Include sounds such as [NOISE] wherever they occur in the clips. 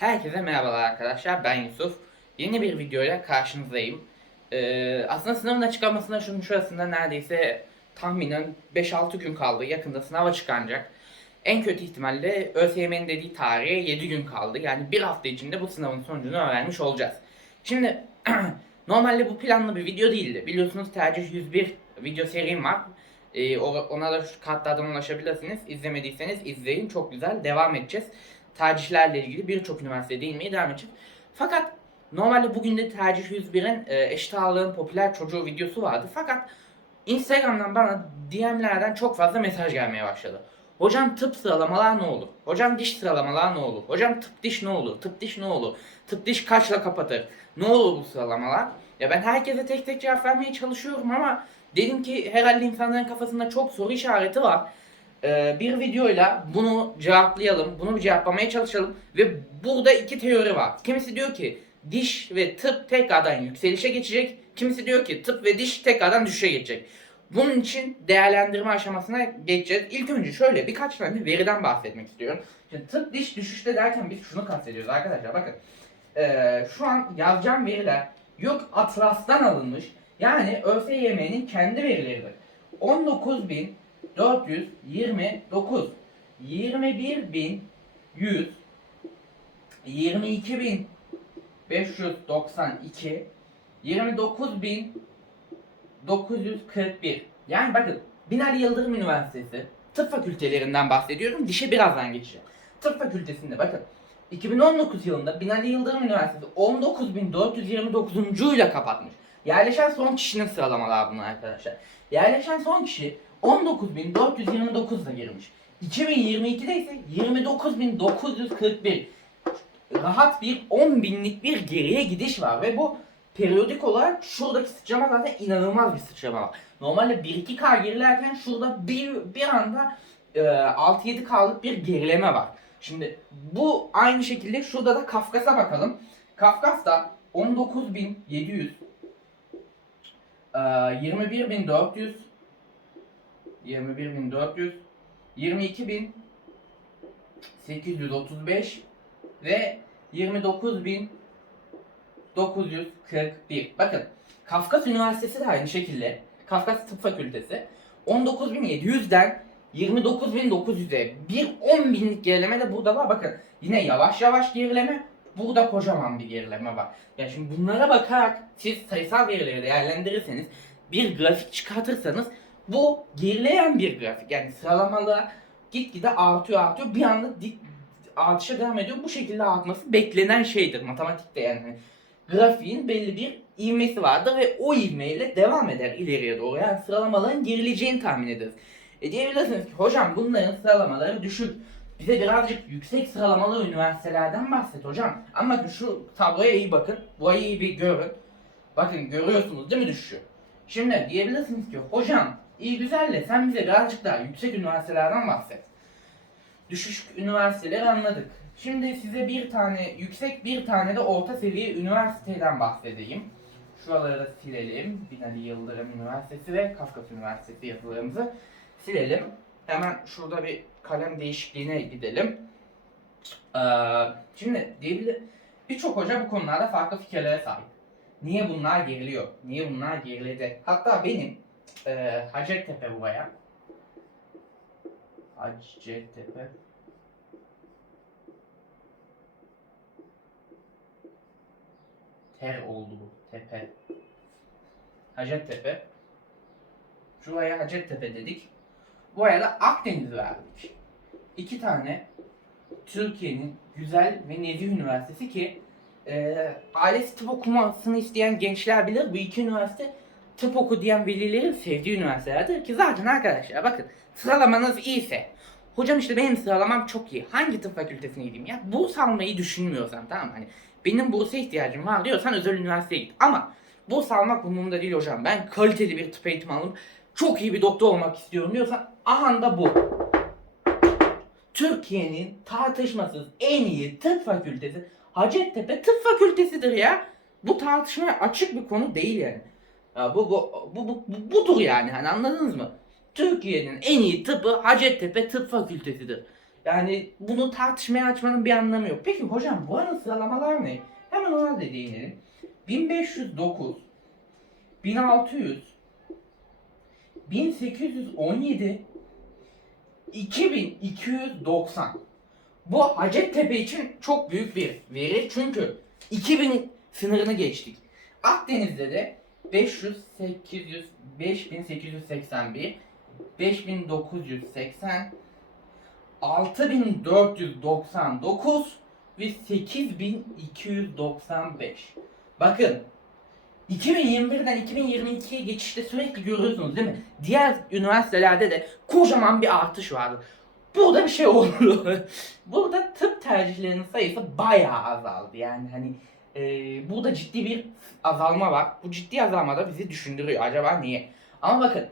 Herkese merhabalar arkadaşlar ben Yusuf. Yeni bir videoyla karşınızdayım. Ee, aslında sınavın açıklamasına şunun şurasında neredeyse tahminen 5-6 gün kaldı. Yakında sınav açıklanacak. En kötü ihtimalle ÖSYM'nin dediği tarihe 7 gün kaldı. Yani bir hafta içinde bu sınavın sonucunu öğrenmiş olacağız. Şimdi [CLEARS THROAT] normalde bu planlı bir video değildi. Biliyorsunuz tercih 101 video serim var. Ee, ona da şu kartlardan ulaşabilirsiniz. İzlemediyseniz izleyin. Çok güzel. Devam edeceğiz. Tercihlerle ilgili birçok üniversiteye değinmeye devam edeceğiz. Fakat normalde bugün de tercih 101'in e, eşit ağırlığın popüler çocuğu videosu vardı. Fakat Instagram'dan bana DM'lerden çok fazla mesaj gelmeye başladı. Hocam tıp sıralamalar ne olur? Hocam diş sıralamalar ne olur? Hocam tıp diş ne olur? Tıp diş ne olur? Tıp diş kaçla kapatır? Ne olur bu sıralamalar? Ya ben herkese tek tek cevap vermeye çalışıyorum ama dedim ki herhalde insanların kafasında çok soru işareti var. Ee, bir videoyla bunu cevaplayalım, bunu bir cevaplamaya çalışalım ve burada iki teori var. Kimisi diyor ki diş ve tıp tekrardan yükselişe geçecek. Kimisi diyor ki tıp ve diş tekrardan düşüşe geçecek. Bunun için değerlendirme aşamasına geçeceğiz. İlk önce şöyle birkaç tane veriden bahsetmek istiyorum. Şimdi tıp diş düşüşte derken biz şunu kastediyoruz arkadaşlar bakın. Ee, şu an yazacağım veriler yok Atlas'tan alınmış. Yani ÖSYM'nin kendi verileridir. 19.429 21.100 22.592 29.941 Yani bakın Binali Yıldırım Üniversitesi tıp fakültelerinden bahsediyorum. Dişe birazdan geçeceğim. Tıp fakültesinde bakın 2019 yılında Binali Yıldırım Üniversitesi 19.429. ile kapatmış. Yerleşen son kişinin sıralamaları bunlar arkadaşlar. Yerleşen son kişi 19.429'da girmiş. 2022'de ise 29.941. Rahat bir 10 binlik bir geriye gidiş var ve bu periyodik olarak şuradaki sıçrama zaten inanılmaz bir sıçrama var. Normalde 1-2K gerilerken şurada bir, bir anda e, 6-7K'lık bir gerileme var. Şimdi bu aynı şekilde şurada da Kafkas'a bakalım. Kafkas da 19.700 e, 21.400 21.400 22.835 ve 29.941. Bakın Kafkas Üniversitesi de aynı şekilde. Kafkas Tıp Fakültesi 19.700'den 29.900'e bir 10 binlik gerileme de burada var. Bakın yine yavaş yavaş gerileme. Burada kocaman bir gerileme var. Yani şimdi bunlara bakarak siz sayısal verileri değerlendirirseniz bir grafik çıkartırsanız bu gerileyen bir grafik. Yani sıralamalar gitgide artıyor artıyor. Bir anda dik artışa devam ediyor. Bu şekilde artması beklenen şeydir. Matematikte yani. Grafiğin belli bir ivmesi vardır ve o ivmeyle devam eder ileriye doğru. Yani sıralamaların gerileceğini tahmin ederiz. E diyebilirsiniz ki hocam bunların sıralamaları düşük. Bize birazcık yüksek sıralamalı üniversitelerden bahset hocam. Ama şu tabloya iyi bakın. Burayı iyi bir görün. Bakın görüyorsunuz değil mi düşüşü? Şimdi diyebilirsiniz ki hocam iyi güzel de sen bize birazcık daha yüksek üniversitelerden bahset. Düşüş üniversiteleri anladık. Şimdi size bir tane yüksek bir tane de orta seviye üniversiteden bahsedeyim. Şuraları da silelim. Binali Yıldırım Üniversitesi ve Kafkas Üniversitesi yazılarımızı silelim. Hemen şurada bir kalem değişikliğine gidelim. Ee, şimdi birçok hoca bu konularda farklı fikirlere sahip. Niye bunlar geriliyor? Niye bunlar geriledi? Hatta benim e, Hacettepe buraya. Hacettepe. Ter oldu bu. Tepe. Hacettepe. Şuraya Hacettepe dedik. Buraya da Akdeniz verdik. İki tane Türkiye'nin güzel ve nezih üniversitesi ki e, ailesi tıp okumasını isteyen gençler bilir. Bu iki üniversite tıp oku diyen velilerin sevdiği üniversitelerdir ki zaten arkadaşlar bakın sıralamanız iyiyse hocam işte benim sıralamam çok iyi. Hangi tıp fakültesine gideyim ya? Burs almayı düşünmüyorsan tamam mı? hani benim bursa ihtiyacım var diyorsan özel üniversiteye git. Ama burs almak umurumda değil hocam. Ben kaliteli bir tıp eğitimi alıp çok iyi bir doktor olmak istiyorum diyorsan aha da bu. Türkiye'nin tartışmasız en iyi tıp fakültesi Hacettepe Tıp Fakültesidir ya. Bu tartışmaya açık bir konu değil yani. Bu, bu, bu, bu, bu- budur yani hani anladınız mı? Türkiye'nin en iyi tıpı Hacettepe Tıp Fakültesidir. Yani bunu tartışmaya açmanın bir anlamı yok. Peki hocam bu arada sıralamalar ne? Hemen ona da değinelim. 1509, 1600, 1817, 2290. Bu Hacettepe için çok büyük bir veri çünkü 2000 sınırını geçtik. Akdeniz'de de 500, 800, 5881, 5980, 6499 ve 8295. Bakın 2021'den 2022'ye geçişte sürekli görüyorsunuz değil mi? Diğer üniversitelerde de kocaman bir artış vardı. Burada bir şey oldu. [LAUGHS] burada tıp tercihlerinin sayısı bayağı azaldı. Yani hani e, burada ciddi bir azalma var. Bu ciddi azalma da bizi düşündürüyor. Acaba niye? Ama bakın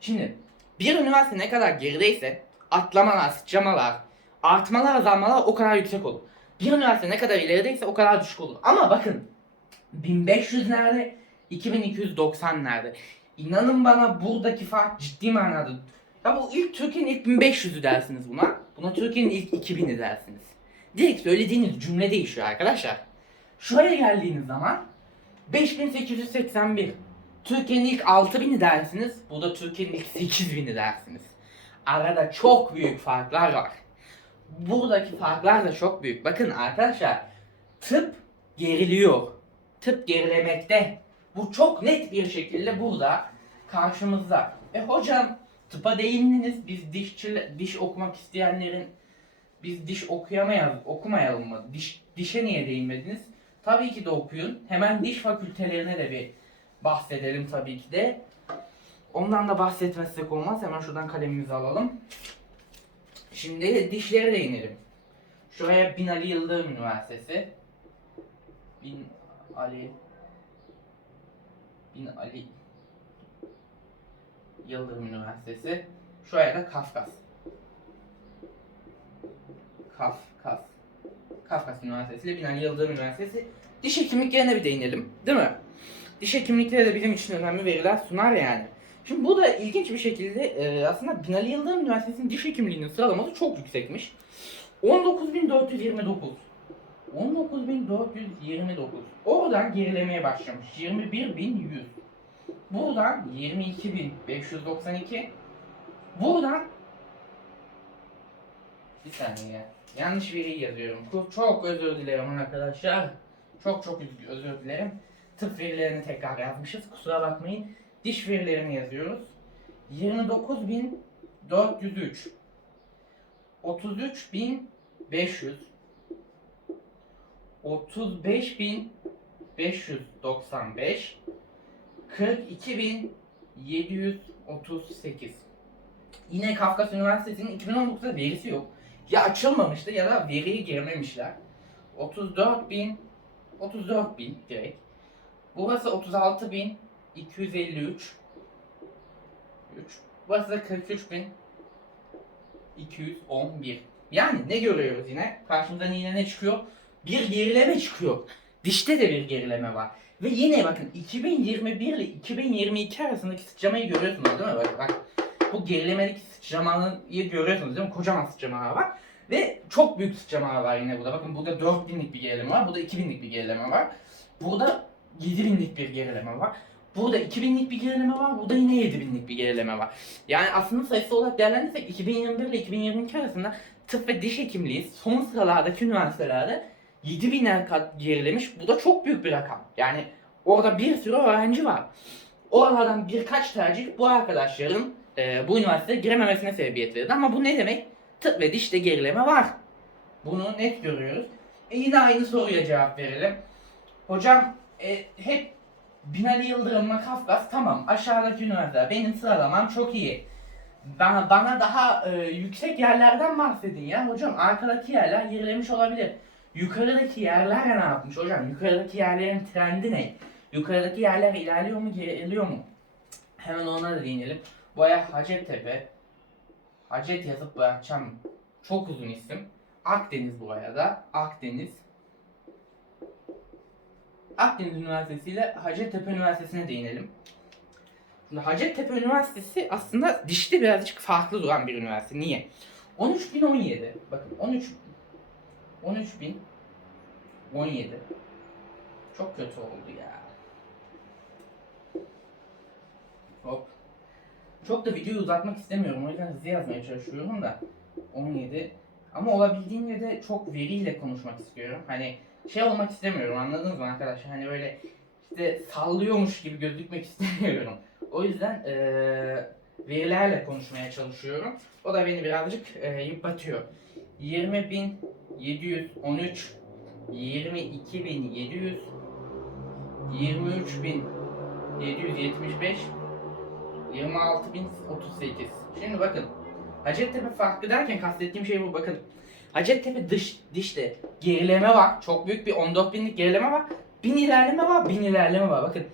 şimdi bir üniversite ne kadar gerideyse atlamalar, sıçramalar, artmalar, azalmalar o kadar yüksek olur. Bir üniversite ne kadar ilerideyse o kadar düşük olur. Ama bakın 1500 nerede? 2290 nerede? İnanın bana buradaki fark ciddi manada. Ya bu ilk Türkiye'nin ilk 1500'ü dersiniz buna. Buna Türkiye'nin ilk 2000'i dersiniz. Direkt söylediğiniz cümle değişiyor arkadaşlar. Şuraya geldiğiniz zaman 5881. Türkiye'nin ilk 6000'i dersiniz. Burada Türkiye'nin ilk 8000'i dersiniz. Arada çok büyük farklar var. Buradaki farklar da çok büyük. Bakın arkadaşlar tıp geriliyor. Tıp gerilemekte. Bu çok net bir şekilde burada karşımızda. E hocam tıpa değindiniz. Biz dişçi, diş okumak isteyenlerin biz diş okuyamayalım, okumayalım mı? Diş, dişe niye değinmediniz? Tabii ki de okuyun. Hemen diş fakültelerine de bir bahsedelim tabii ki de. Ondan da bahsetmezsek olmaz. Hemen şuradan kalemimizi alalım. Şimdi dişlere değinelim. Şuraya Binali Yıldırım Üniversitesi. Bin Ali Bin Ali Yıldırım Üniversitesi. Şuraya da Kafkas. Kafkas. Kafkas Üniversitesi ile Binali Yıldırım Üniversitesi. Diş hekimliklerine bir değinelim. Değil mi? Diş hekimlikleri de bizim için önemli veriler sunar yani. Şimdi bu da ilginç bir şekilde e, aslında Binali Yıldırım Üniversitesi'nin diş hekimliğinin sıralaması çok yüksekmiş. 19.429. 19.429. Oradan gerilemeye başlamış. 21.100. Buradan 22.592. Buradan bir saniye. Yanlış veri yazıyorum. Çok, özür dilerim arkadaşlar. Çok çok özür dilerim. Tıp verilerini tekrar yazmışız. Kusura bakmayın. Diş verilerini yazıyoruz. 29.403 33.500 35.595 42.738 Yine Kafkas Üniversitesi'nin 2019'da verisi yok. Ya açılmamıştı ya da veriyi girmemişler. 34.000 34.000 direkt. Burası 36.253 3 Burası da 43.211 Yani ne görüyoruz yine? Karşımıza yine ne çıkıyor? Bir gerileme çıkıyor. Dişte de bir gerileme var. Ve yine bakın 2021 ile 2022 arasındaki sıçramayı görüyorsunuz değil mi? Bak, bak bu gerilemedeki sıçramayı görüyorsunuz değil mi? Kocaman sıçramalar var. Ve çok büyük sıçramalar var yine burada. Bakın burada 4000'lik bir gerileme var. Burada 2000'lik bir gerileme var. Burada 7000'lik bir gerileme var. Burada 2000'lik bir gerileme var. Burada yine 7000'lik bir gerileme var. Yani aslında sayısı olarak değerlendirirsek 2021 ile 2022 arasında tıp ve diş hekimliği son sıralardaki üniversitelerde 7000'er kat gerilemiş. Bu da çok büyük bir rakam. Yani orada bir sürü öğrenci var. Oralardan birkaç tercih bu arkadaşların e, bu üniversiteye girememesine sebebiyet verdi. Ama bu ne demek? Tıp ve dişte gerileme var. Bunu net görüyoruz. E yine aynı soruya cevap verelim. Hocam e, hep Binali Yıldırım'la Kafkas tamam aşağıdaki üniversiteler benim sıralamam çok iyi. Bana, bana daha e, yüksek yerlerden bahsedin ya hocam. Arkadaki yerler gerilemiş olabilir. Yukarıdaki yerler ne yapmış hocam? Yukarıdaki yerlerin trendi ne? Yukarıdaki yerler ilerliyor mu geriliyor mu? Hemen ona da değinelim. Bu ay Hacettepe. Hacet yazıp bırakacağım. Çok uzun isim. Akdeniz bu arada. Akdeniz. Akdeniz Üniversitesi ile Hacettepe Üniversitesi'ne değinelim. Şimdi Hacettepe Üniversitesi aslında dişte birazcık farklı duran bir üniversite. Niye? 13.017. Bakın 13 13.000 17. Çok kötü oldu ya. Hop. Çok da videoyu uzatmak istemiyorum. O yüzden hızlı yazmaya çalışıyorum da. 17. Ama olabildiğince de çok veriyle konuşmak istiyorum. Hani şey olmak istemiyorum anladınız mı arkadaşlar? Hani böyle işte sallıyormuş gibi gözükmek [LAUGHS] istemiyorum. O yüzden eee verilerle konuşmaya çalışıyorum. O da beni birazcık eee yıpratıyor. 20.713 22.700 23.775 26.038 Şimdi bakın Hacettepe farklı derken kastettiğim şey bu bakın. Hacettepe dış dişte gerileme var. Çok büyük bir 14 binlik gerileme var. 1000 ilerleme var, 1000 ilerleme var. Bakın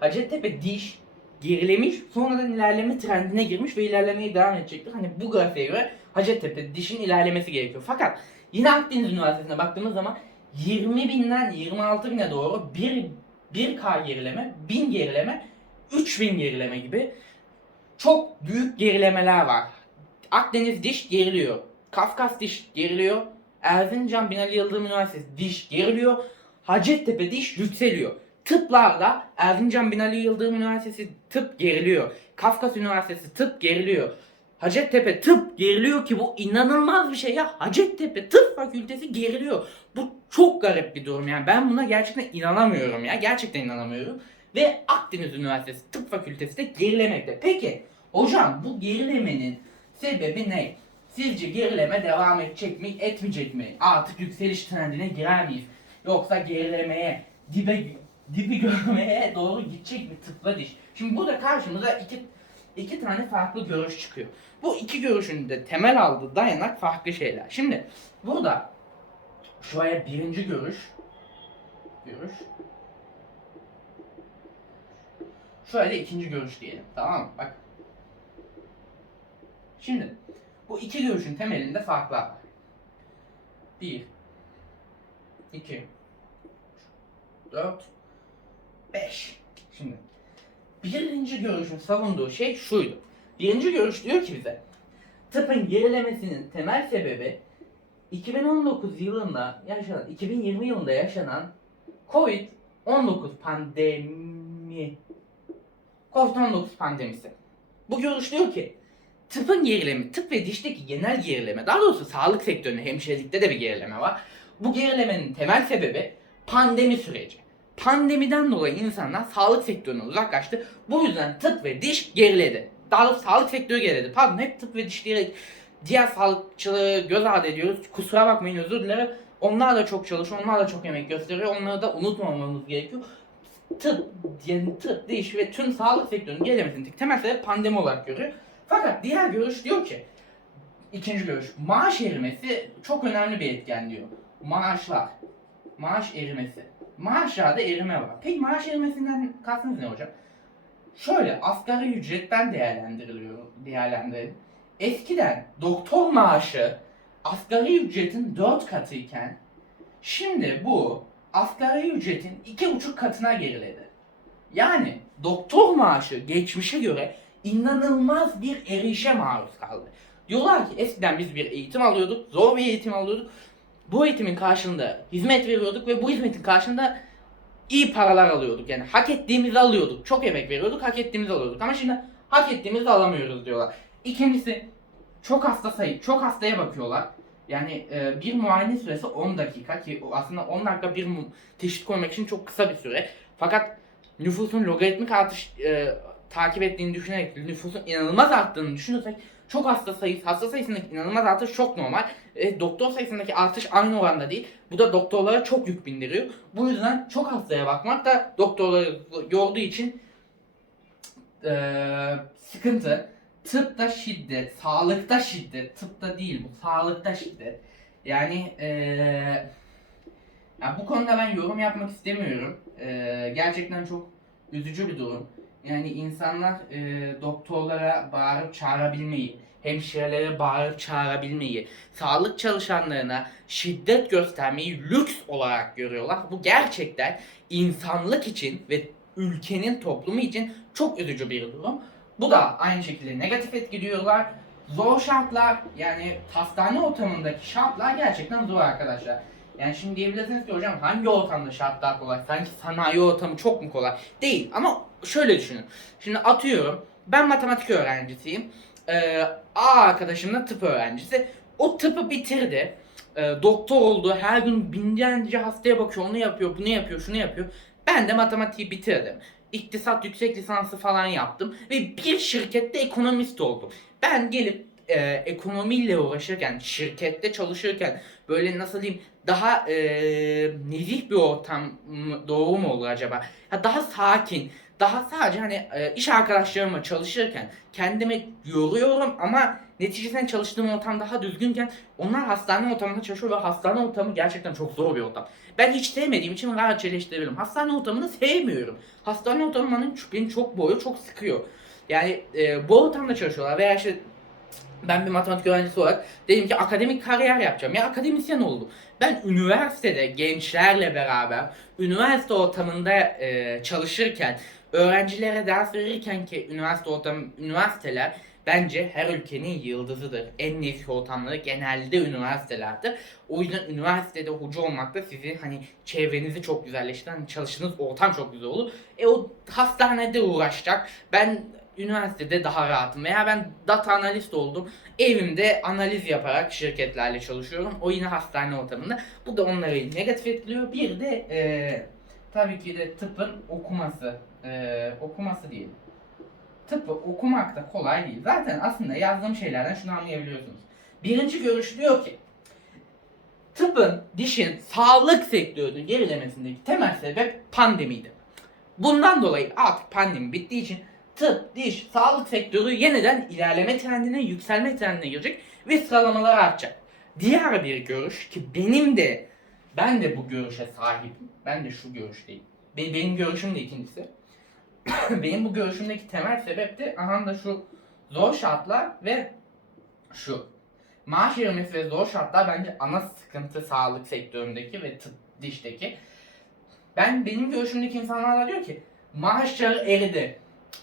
Hacettepe diş gerilemiş, sonradan ilerleme trendine girmiş ve ilerlemeye devam edecektir. Hani bu grafiğe göre Hacettepe dişin ilerlemesi gerekiyor. Fakat yine Akdeniz Üniversitesi'ne baktığımız zaman 20 binden 26 bine doğru 1, 1K gerileme, 1000 gerileme, 3000 gerileme gibi çok büyük gerilemeler var. Akdeniz diş geriliyor. Kafkas diş geriliyor. Erzincan Binali Yıldırım Üniversitesi diş geriliyor. Hacettepe diş yükseliyor. Tıplarda Erzincan Binali Yıldırım Üniversitesi tıp geriliyor. Kafkas Üniversitesi tıp geriliyor. Hacettepe tıp geriliyor ki bu inanılmaz bir şey ya. Hacettepe tıp fakültesi geriliyor. Bu çok garip bir durum yani. Ben buna gerçekten inanamıyorum ya. Gerçekten inanamıyorum. Ve Akdeniz Üniversitesi tıp fakültesi de gerilemekte. Peki hocam bu gerilemenin sebebi ne? Sizce gerileme devam edecek mi, etmeyecek mi? Artık yükseliş trendine girer miyiz? Yoksa gerilemeye, dibe dibi [LAUGHS] görmeye doğru gidecek mi tıpla diş? Şimdi burada karşımıza iki iki tane farklı görüş çıkıyor. Bu iki görüşün de temel aldığı dayanak farklı şeyler. Şimdi burada şuraya birinci görüş görüş şöyle ikinci görüş diyelim. Tamam mı? Bak. Şimdi bu iki görüşün temelinde farklar var. Bir, iki, dört, beş. Şimdi birinci görüşün savunduğu şey şuydu. Birinci görüş diyor ki bize tıpın gerilemesinin temel sebebi 2019 yılında yaşanan, 2020 yılında yaşanan Covid-19 pandemi Covid-19 pandemisi. Bu görüş diyor ki tıpın gerileme, tıp ve dişteki genel gerileme, daha doğrusu sağlık sektöründe, hemşirelikte de bir gerileme var. Bu gerilemenin temel sebebi pandemi süreci. Pandemiden dolayı insanlar sağlık sektöründen uzaklaştı. Bu yüzden tıp ve diş geriledi. Daha doğrusu sağlık sektörü geriledi. Pardon hep tıp ve diş diyerek diğer sağlıkçıları göz ardı ediyoruz. Kusura bakmayın özür dilerim. Onlar da çok çalışıyor, onlar da çok emek gösteriyor. Onları da unutmamamız gerekiyor. Tıp, yani tıp, diş ve tüm sağlık sektörünün gerilemesinin temel sebebi pandemi olarak görüyor. Fakat diğer görüş diyor ki, ikinci görüş, maaş erimesi çok önemli bir etken diyor. Maaşlar, maaş erimesi. Maaşlarda erime var. Peki maaş erimesinden kastınız ne hocam? Şöyle asgari ücretten değerlendiriliyor, değerlendirelim. Eskiden doktor maaşı asgari ücretin 4 katıyken şimdi bu asgari ücretin 2,5 katına geriledi. Yani doktor maaşı geçmişe göre inanılmaz bir erişe maruz kaldı. Diyorlar ki eskiden biz bir eğitim alıyorduk, zor bir eğitim alıyorduk. Bu eğitimin karşılığında hizmet veriyorduk ve bu hizmetin karşılığında iyi paralar alıyorduk. Yani hak ettiğimizi alıyorduk. Çok emek veriyorduk, hak ettiğimizi alıyorduk. Ama şimdi hak ettiğimizi alamıyoruz diyorlar. İkincisi çok hasta sayı, çok hastaya bakıyorlar. Yani e, bir muayene süresi 10 dakika ki aslında 10 dakika bir teşhis koymak için çok kısa bir süre. Fakat nüfusun logaritmik artış e, takip ettiğini düşünerek nüfusun inanılmaz arttığını düşünürsek çok hasta sayısı, hasta sayısındaki inanılmaz artış çok normal. E, doktor sayısındaki artış aynı oranda değil. Bu da doktorlara çok yük bindiriyor. Bu yüzden çok hastaya bakmak da doktorları yorduğu için e, sıkıntı. Tıpta şiddet, sağlıkta şiddet, tıpta değil bu, sağlıkta şiddet. Yani e, ya bu konuda ben yorum yapmak istemiyorum. E, gerçekten çok üzücü bir durum. Yani insanlar e, doktorlara bağırıp çağırabilmeyi, hemşirelere bağırıp çağırabilmeyi, sağlık çalışanlarına şiddet göstermeyi lüks olarak görüyorlar. Bu gerçekten insanlık için ve ülkenin toplumu için çok üzücü bir durum. Bu da aynı şekilde negatif etkiliyorlar. Zor şartlar yani hastane ortamındaki şartlar gerçekten zor arkadaşlar. Yani şimdi diyebilirsiniz ki hocam hangi ortamda şartlar kolay? Sanki sanayi ortamı çok mu kolay? Değil ama şöyle düşünün. Şimdi atıyorum ben matematik öğrencisiyim. Ee, A arkadaşım da tıp öğrencisi. O tıpı bitirdi. Ee, doktor oldu. Her gün binlerce hastaya bakıyor. Onu yapıyor, bunu yapıyor, şunu yapıyor. Ben de matematiği bitirdim. İktisat yüksek lisansı falan yaptım. Ve bir şirkette ekonomist oldum. Ben gelip e, ekonomiyle uğraşırken, şirkette çalışırken böyle nasıl diyeyim daha e, nezih bir ortam doğru mu olur acaba? Ya daha sakin, daha sadece hani e, iş arkadaşlarımla çalışırken kendimi yoruyorum ama neticesinde çalıştığım ortam daha düzgünken onlar hastane ortamında çalışıyor ve hastane ortamı gerçekten çok zor bir ortam. Ben hiç sevmediğim için rahatça eleştirebilirim. Hastane ortamını sevmiyorum. Hastane ortamı bana- beni çok boğuyor, çok sıkıyor. Yani e, bu ortamda çalışıyorlar veya işte ben bir matematik öğrencisi olarak dedim ki akademik kariyer yapacağım. Ya akademisyen oldum. Ben üniversitede gençlerle beraber üniversite ortamında e, çalışırken öğrencilere ders verirken ki üniversite ortamı üniversiteler bence her ülkenin yıldızıdır. En nezih ortamları genelde üniversitelerdir. O yüzden üniversitede hoca olmak da sizi hani çevrenizi çok güzelleştiren, çalıştığınız ortam çok güzel olur. E o hastanede uğraşacak. Ben üniversitede daha rahatım veya ben data analist oldum. Evimde analiz yaparak şirketlerle çalışıyorum. O yine hastane ortamında. Bu da onları negatif etkiliyor. Bir de e, tabii ki de tıpın okuması. E, okuması değil. Tıpı okumak da kolay değil. Zaten aslında yazdığım şeylerden şunu anlayabiliyorsunuz. Birinci görüş diyor ki tıpın, dişin, sağlık sektörünün gerilemesindeki temel sebep pandemiydi. Bundan dolayı artık pandemi bittiği için tıp, diş, sağlık sektörü yeniden ilerleme trendine, yükselme trendine girecek ve sıralamalar artacak. Diğer bir görüş ki benim de ben de bu görüşe sahibim. Ben de şu görüşteyim. Be- Benim görüşüm de ikincisi. [COUGHS] benim bu görüşümdeki temel sebep de aha da şu zor şartlar ve şu. Maaş verilmesi ve zor şartlar bence ana sıkıntı sağlık sektöründeki ve tıp dişteki. Ben benim görüşümdeki insanlar da diyor ki maaşları eridi.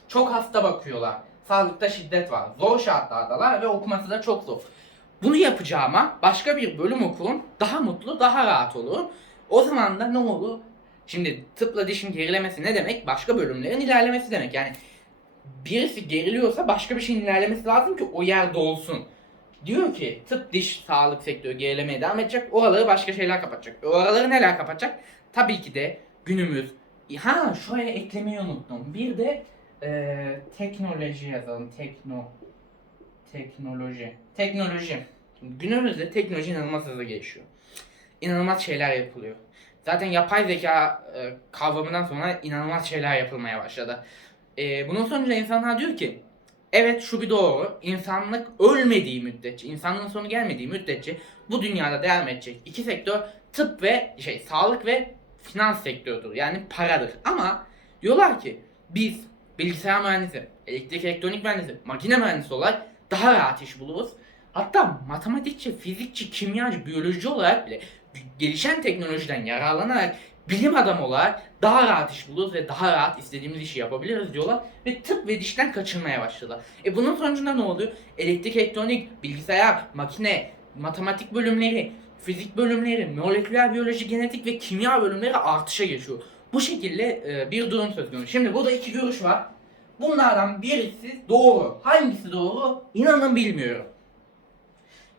Çok hasta bakıyorlar. Sağlıkta şiddet var. Zor şartlardalar ve okuması da çok zor. Bunu yapacağıma başka bir bölüm okurum. Daha mutlu, daha rahat olurum. O zaman da ne olur? Şimdi tıpla dişin gerilemesi ne demek? Başka bölümlerin ilerlemesi demek. Yani birisi geriliyorsa başka bir şeyin ilerlemesi lazım ki o yer dolsun. Diyor ki tıp diş sağlık sektörü gerilemeye devam edecek. Oraları başka şeyler kapatacak. E, Oraları neler kapatacak? Tabii ki de günümüz. Ha şuraya eklemeyi unuttum. Bir de e, teknoloji yazalım. Tekno teknoloji. Teknoloji. Günümüzde teknoloji inanılmaz hızlı gelişiyor. İnanılmaz şeyler yapılıyor. Zaten yapay zeka e, kavramından sonra inanılmaz şeyler yapılmaya başladı. E, bunun sonucunda insanlar diyor ki evet şu bir doğru. İnsanlık ölmediği müddetçe, insanlığın sonu gelmediği müddetçe bu dünyada devam edecek. İki sektör tıp ve şey sağlık ve finans sektörüdür. Yani paradır. Ama diyorlar ki biz bilgisayar mühendisi, elektrik elektronik mühendisi, makine mühendisi olarak daha rahat iş buluruz. Hatta matematikçi, fizikçi, kimyacı, biyoloji olarak bile gelişen teknolojiden yararlanarak bilim adamı olarak daha rahat iş buluruz ve daha rahat istediğimiz işi yapabiliriz diyorlar ve tıp ve dişten kaçınmaya başladılar. E bunun sonucunda ne oluyor? Elektrik, elektronik, bilgisayar, makine, matematik bölümleri, fizik bölümleri, moleküler biyoloji, genetik ve kimya bölümleri artışa geçiyor. Bu şekilde e, bir durum söz konusu. Şimdi burada iki görüş var. Bunlardan birisi doğru. Hangisi doğru? İnanın bilmiyorum.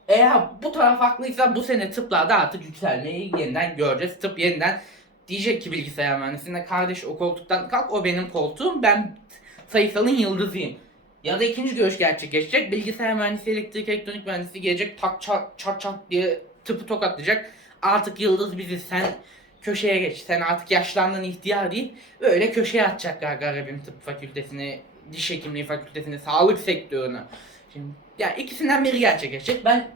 Eğer bu taraf haklıysa bu sene tıplarda artık yükselmeyi yeniden göreceğiz. Tıp yeniden diyecek ki bilgisayar mühendisliğinde kardeş o koltuktan kalk o benim koltuğum ben sayısalın yıldızıyım. Ya da ikinci görüş gerçekleşecek. Bilgisayar mühendisi, elektrik, elektronik mühendisi gelecek tak çat çat çat diye tıpı tokatlayacak. Artık yıldız bizi sen köşeye geç. Sen artık yaşlandın ihtiyar deyip böyle köşeye atacaklar garibim tıp fakültesini, diş hekimliği fakültesini, sağlık sektörünü. Şimdi yani ikisinden biri gerçekleşecek. Ben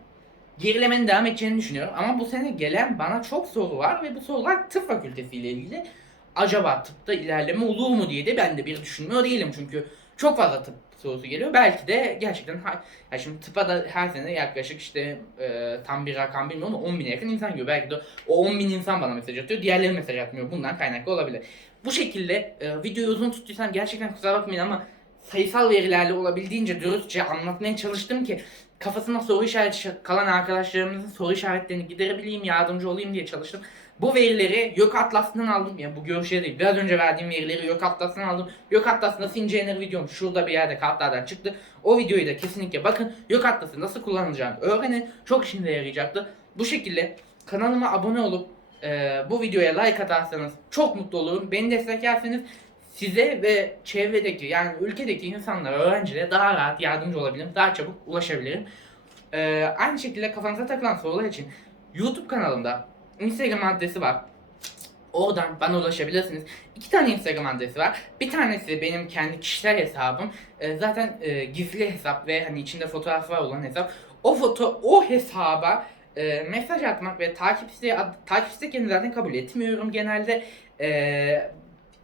gerilemenin devam edeceğini düşünüyorum. Ama bu sene gelen bana çok soru var ve bu sorular tıp fakültesiyle ilgili. Acaba tıpta ilerleme olur mu diye de ben de bir düşünmüyor değilim. Çünkü çok fazla tıp sorusu geliyor. Belki de gerçekten ya şimdi tıpa da her sene yaklaşık işte e, tam bir rakam bilmiyorum ama 10 bine yakın insan geliyor. Belki de o 10 bin insan bana mesaj atıyor. Diğerleri mesaj atmıyor. Bundan kaynaklı olabilir. Bu şekilde e, videoyu uzun tuttuysam gerçekten kusura bakmayın ama sayısal verilerle olabildiğince dürüstçe anlatmaya çalıştım ki kafasına soru işareti kalan arkadaşlarımızın soru işaretlerini giderebileyim, yardımcı olayım diye çalıştım. Bu verileri Yok Atlas'tan aldım. Ya bu görüşe değil. Biraz önce verdiğim verileri Yok Atlas'tan aldım. Yok Atlas'ta Sincener videom şurada bir yerde kartlardan çıktı. O videoyu da kesinlikle bakın. Yok Atlas'ı nasıl kullanılacağını öğrenin. Çok işinize yarayacaktır. Bu şekilde kanalıma abone olup e, bu videoya like atarsanız çok mutlu olurum. Beni desteklerseniz size ve çevredeki yani ülkedeki insanlara, öğrencilere daha rahat yardımcı olabilirim. Daha çabuk ulaşabilirim. Ee, aynı şekilde kafanıza takılan sorular için YouTube kanalımda Instagram adresi var. Oradan bana ulaşabilirsiniz. İki tane Instagram adresi var. Bir tanesi benim kendi kişisel hesabım. Ee, zaten e, gizli hesap ve hani içinde fotoğraflar olan hesap. O foto o hesaba e, mesaj atmak ve takip isteği takip isteklerini zaten kabul etmiyorum genelde. E,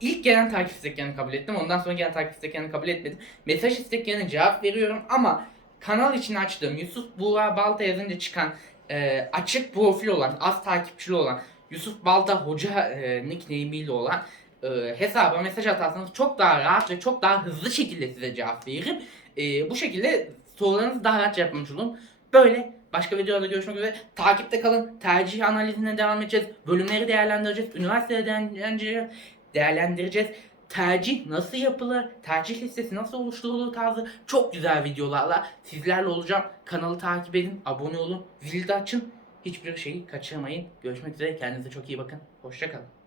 ilk gelen takip isteklerini kabul ettim. Ondan sonra gelen takip isteklerini kabul etmedim. Mesaj isteklerine cevap veriyorum ama kanal için açtığım Yusuf Buğra Balta yazınca çıkan e, açık profil olan, az takipçili olan Yusuf Balta Hoca e, nickname'iyle olan e, hesaba mesaj atarsanız çok daha rahat ve çok daha hızlı şekilde size cevap veririm. E, bu şekilde sorularınızı daha rahat yapmış olun. Böyle başka videolarda görüşmek üzere. Takipte kalın. Tercih analizine devam edeceğiz. Bölümleri değerlendireceğiz. Üniversitede değerlendireceğiz. Değerlendireceğiz. Tercih nasıl yapılır? Tercih listesi nasıl oluşturulur tarzı çok güzel videolarla sizlerle olacağım. Kanalı takip edin, abone olun, zili de açın. Hiçbir şeyi kaçırmayın. Görüşmek üzere. Kendinize çok iyi bakın. Hoşçakalın.